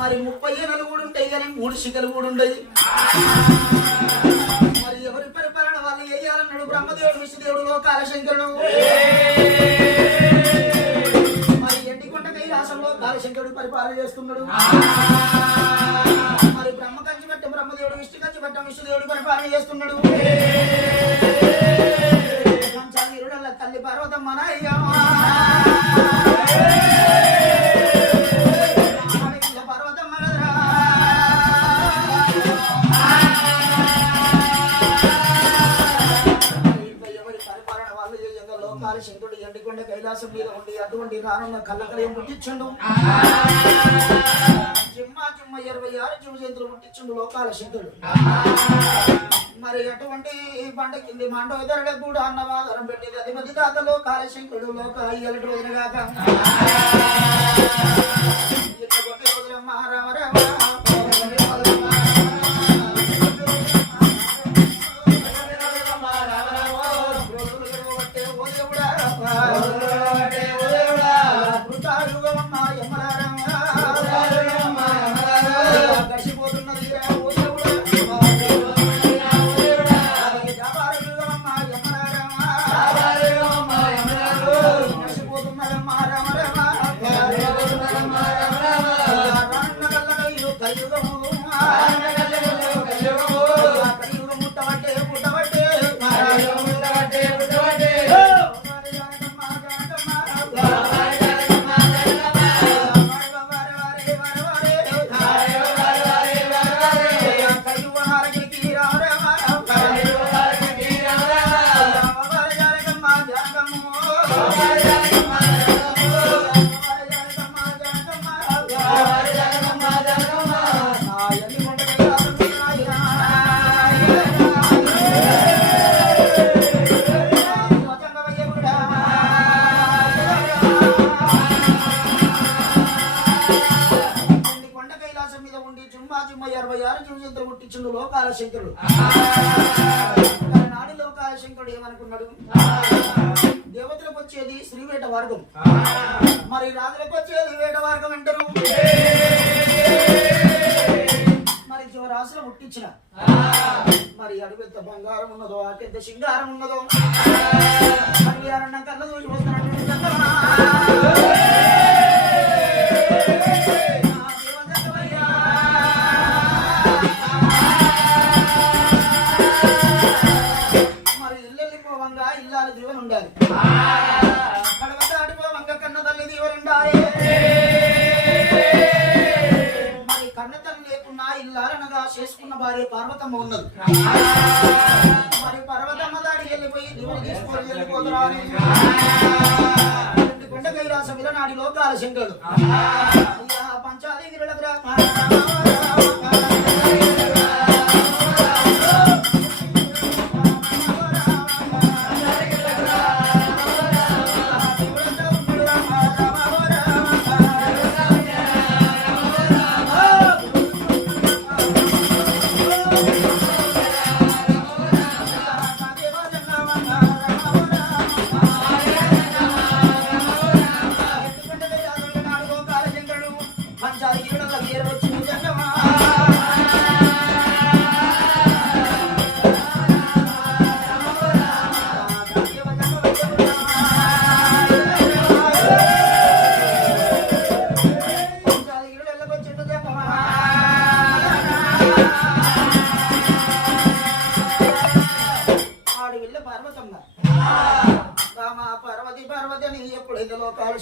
మరి 30 ఏళ్ళు కూడా ఉంటాయి కానీ 3 శిఖలు కూడా ఉండయి. మరి ఎవరి పరిపాలన వాళ్ళు వేయాలన్నాడు బ్రహ్మదేవుడు విష్ణుదేవుడు లోకాల శంకరుడు. మరి ఎండికొండ కైలాసంలో కాలశంకరుడు పరిపాలన చేస్తున్నాడు. మరి బ్రహ్మ కంచి పట్టం బ్రహ్మదేవుడు విష్ణు కంచి పట్టం విష్ణుదేవుడు పరిపాలన చేస్తున్నాడు. పంచాగిరుడల్ల తల్లి పార్వతమ్మ నాయ్య పార్వతమ్మ కదరా. ఎవరి పరిపాలన వాళ్ళు చేయంగా లోకాల శంకరుడు ఎండికొండ కైలాసం మీద ఉండి అటువంటి రానున్న కళ్ళకలయం పుట్టించండు. జిమ్మా జిమ్మ 26 జీవజంతులు పుట్టించండు లోకాల శంకరుడు. మరి అటువంటి పంట కింది మండోదరులకు కూడా అన్నవాదరం పెట్టేది అధిపతి తాతలో కాలశంకరుడు లోక అయ్యలటి రోజునగాక రామ రామ పుట్టించుండు లోకాల శంకరుడు. నాడు లోకాల శంకరుడు ఏమనుకున్నాడు? దేవతలకు వచ్చేది శ్రీవేట వర్గం, మరి రాజులకు వచ్చేది వేట వర్గం అంటారు. మరి జీవరాశులు ముట్టించిన మరి అడుగెంత బంగారం ఉన్నదో అత్యంత శృంగారం ఉన్నదో మరి అన్న కళ్ళ చూసి వస్తున్నాడు. ఇల్లాలు దీవెన ఉండాలి, కడవ దాటిపోవంగ కన్న తల్లి దీవెన ఉండాలి. మరి కన్న తల్లి లేకున్నా ఇల్లాలనగా చేసుకున్న భార్య పార్వతమ్మ ఉన్నది. మరి పర్వతమ్మ దాడికి వెళ్ళిపోయి దీవెన తీసుకొని వెళ్ళిపోతున్నారు. కొండ కైలాసం విలనాడి లోకాల శంకరుడు పంచాదిగిరుల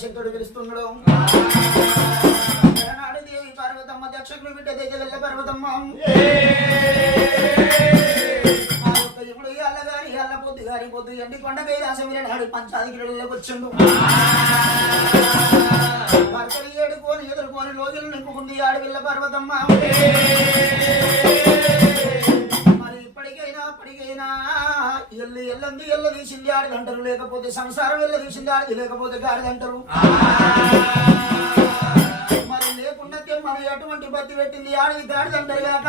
శంకరుడు పిలుస్తున్నాడు. దేవి పార్వతమ్మ దక్షకుడు బిడ్డ వెళ్ళ పర్వతమ్మ ఇప్పుడు అల్లగారి అల్ల పొద్దు గారి పొద్దు ఎండి కొండ కైలాసం నాడు పంచాదిగిరిలోకి వచ్చిండు. భర్తలు ఏడుకొని ఎదుర్కొని రోజులు నింపుకుంది ఆడవిల్ల పర్వతమ్మ. మరి ఇప్పటికైనా అప్పటికైనా ఎల్లంది ఎల్ల తీసింది ఆడదంటారు, లేకపోతే సంసారం ఎల్ల తీసింది ఆడది, లేకపోతే గాడిదంటారు. మరి లేకుండా మరి ఎటువంటి బతి పెట్టింది ఆడది గాడిదంటారు కాక.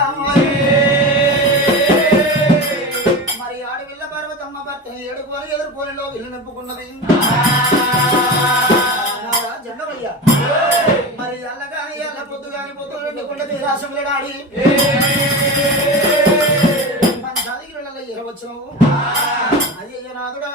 మరి ఆడవిల్ల పర్వతమ్మ భర్త ఏడుకొని ఎదుర్కొనిలో ఇల్లు నింపుకున్నది. జంగమయ్య మరి అల్లగాని అల్ల పొద్దు గాని పొద్దు రెండు కొండ రాసములడాడి పంచాదిగిరులలో ఎరవచ్చును అదే జనాదుడా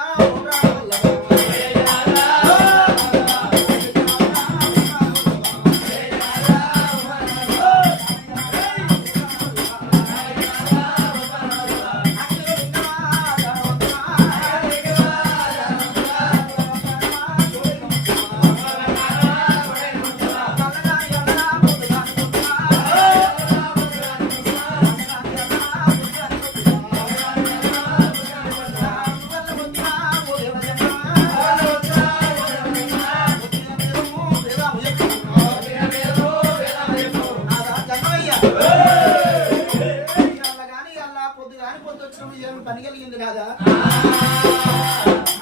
పని కలిగింది కాదా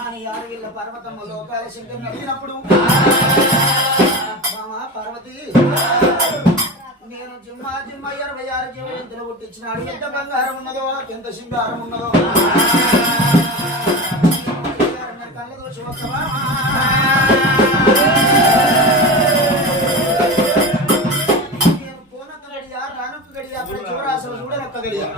అని యాదగిరిల పర్వతమ్మ లోకాల శంకర్ని అడిగినప్పుడు పార్వతి నేను జిమ్మా 26 జీవజంతులు పుట్టించినాడు ఎంత బంగారం ఉన్నదో ఎంత సింగారం ఉన్నదో కళ్ళ దోషి వస్తావా నేను పోనొక్క గడియా రానొక్క గడియా అప్పుడు చివరాసలు చూడనొక్క గడియా